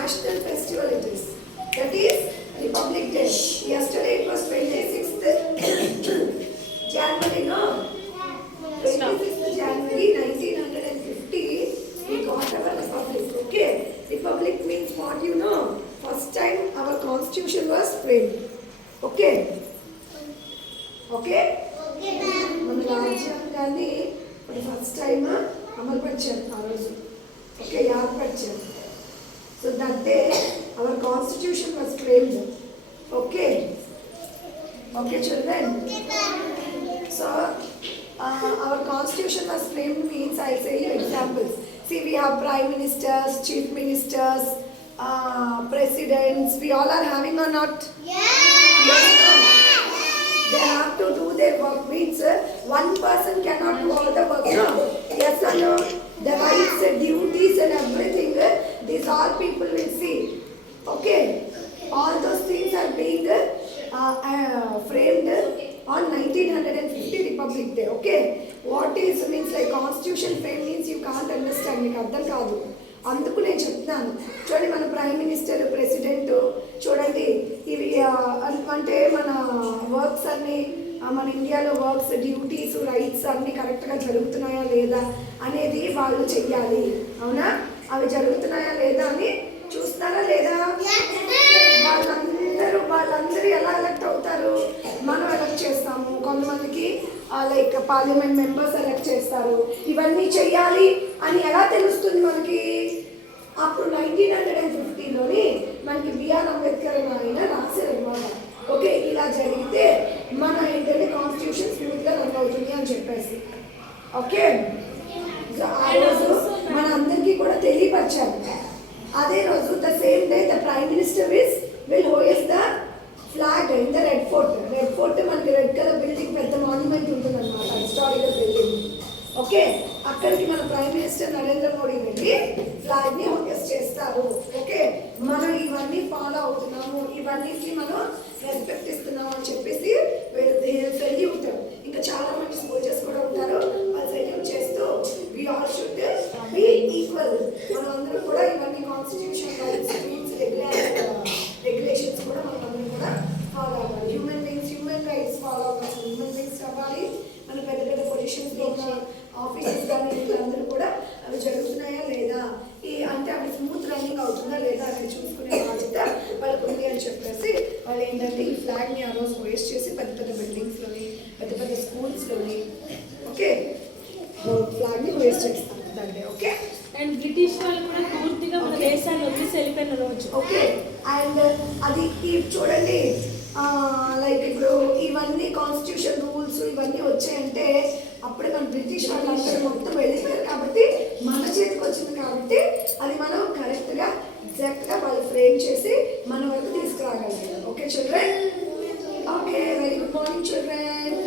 national festival it is. That is Republic Day. Yesterday it was 26th January, no? 26th January 1950 we got our republic. Okay, republic means what you know? First time our constitution was framed. Okay, okay, మన రాజ్యాంగాన్ని first time అమలుపరిచారు ఆ రోజు. Okay, ఏర్పరిచారు. So that day our constitution was framed. Okay, okay children. So our constitution was framed means I'll say you examples. See, we have prime ministers, chief ministers, presidents. We all are having or not? Yes. They have to do their work. Means one person cannot do all the work. No. Yes or no? The rights, duties and everything, these all people will see. Okay. All those things are being framed on 1950 Republic Day. Okay. What is means like constitution frame means you can't understand. మీకు అర్థం కాదు. అందుకు నేను చెప్తున్నాను. చూడండి, మన prime minister, president చూడండి, ఇవి అంటే మన వర్క్స్ అన్నీ, మన ఇండియాలో వర్క్స్, డ్యూటీస్, రైట్స్ అన్నీ కరెక్ట్గా జరుగుతున్నాయా లేదా అనేది వాళ్ళు చెయ్యాలి. అవునా? అవి జరుగుతున్నాయా లేదా అని చూస్తున్నారా లేదా? వాళ్ళందరూ ఎలా ఎలక్ట్ అవుతారు? మనం ఎలక్ట్ చేస్తాము. కొంతమందికి లైక్ పార్లమెంట్ మెంబర్స్ ఎలక్ట్ చేస్తారు. ఇవన్నీ చెయ్యాలి అని ఎలా తెలుస్తుంది మనకి? అప్పుడు 1950లోని మనకి బిఆర్ అంబేద్కర్ ఆయన రాశారనమాట. ఓకే, ఇలా జరిగితే మన ఏంటంటే కాన్స్టిట్యూషన్ స్మూత్గా రన్ అవుతుంది అని చెప్పేసి. ఓకే, ఆ రోజు మన అందరికీ కూడా తెలియపరిచారు. అదే రోజు the same day the prime minister will hoist the flag in the Red Fort. Red Fort మనకి రెడ్ కలర్ బిల్డింగ్, పెద్ద మాన్యుమెంట్ ఉంటుంది అనమాట, హిస్టారికల్ బిల్డింగ్. ఓకే, అక్కడికి మన ప్రైమ్ మినిస్టర్ నరేంద్ర మోడీ వెళ్ళి ఫ్లాగ్ ని హోస్ట్ చేస్తారు. ఓకే, మనం ఇవన్నీ ఫాలో అవుతున్నాము, ఇవన్నిటిని మనం రెస్పెక్ట్ ఇస్తున్నాము అని చెప్పేసి సెల్యూట్. ఇంకా చాలా మంది సోల్జర్స్ కూడా ఉంటారు, వాళ్ళు సెల్యూట్ చేస్తూ we all should be equal. మనం అందరం కూడా ఇవన్నీ కాన్స్టిట్యూషన్ రైట్స్, రూల్స్, రెగ్యులేషన్స్ కూడా మనం అందరం కూడా ఫాలో అవ్వాలి. హ్యూమన్ రైట్స్ ఫాలో అవ్వాలి. హ్యూమన్ రైట్స్ అవ్వాలి. మన పెద్ద పెద్ద పొజిషన్స్లో ఉన్న ఆఫీసెస్ కానీ వీళ్ళందరూ కూడా అవి జరుగుతున్నాయా లేదా, అంటే అవి స్మూత్ రన్నింగ్ అవుతుందా లేదా అని చూసుకునే బాధ్యత వాళ్ళకు ఉంది అని చెప్పేసి వాళ్ళు ఏంటంటే ఈ ఫ్లాగ్ని ఆ రోజు హోస్ట్ చేసి పెద్ద పెద్ద బిల్డింగ్స్లోని, పెద్ద పెద్ద స్కూల్స్లోని ఓకే ఫ్లాగ్ని హోస్ట్ చేస్తారు దాన్ని. ఓకే, అండ్ బ్రిటిష్ వాళ్ళు కూడా పూర్తిగా మన దేశాన్ని వదిలేసి వెళ్ళిపోయిన రోజు. ఓకే, అండ్ అది చూడండి, లైక్ ఇప్పుడు ఇవన్నీ కాన్స్టిట్యూషన్ రూల్స్ ఇవన్నీ వచ్చాయంటే అప్పుడే మన బ్రిటిష్ వాళ్ళందరూ మొత్తం వెళ్ళిపోయారు కాబట్టి మన చేతికి వచ్చింది. కాబట్టి అది మనం కరెక్ట్గా ఎగ్జాక్ట్గా వాళ్ళు ఫ్రేమ్ చేసి మన వరకు తీసుకురాగలిగారు. Okay children? Okay, very good morning children.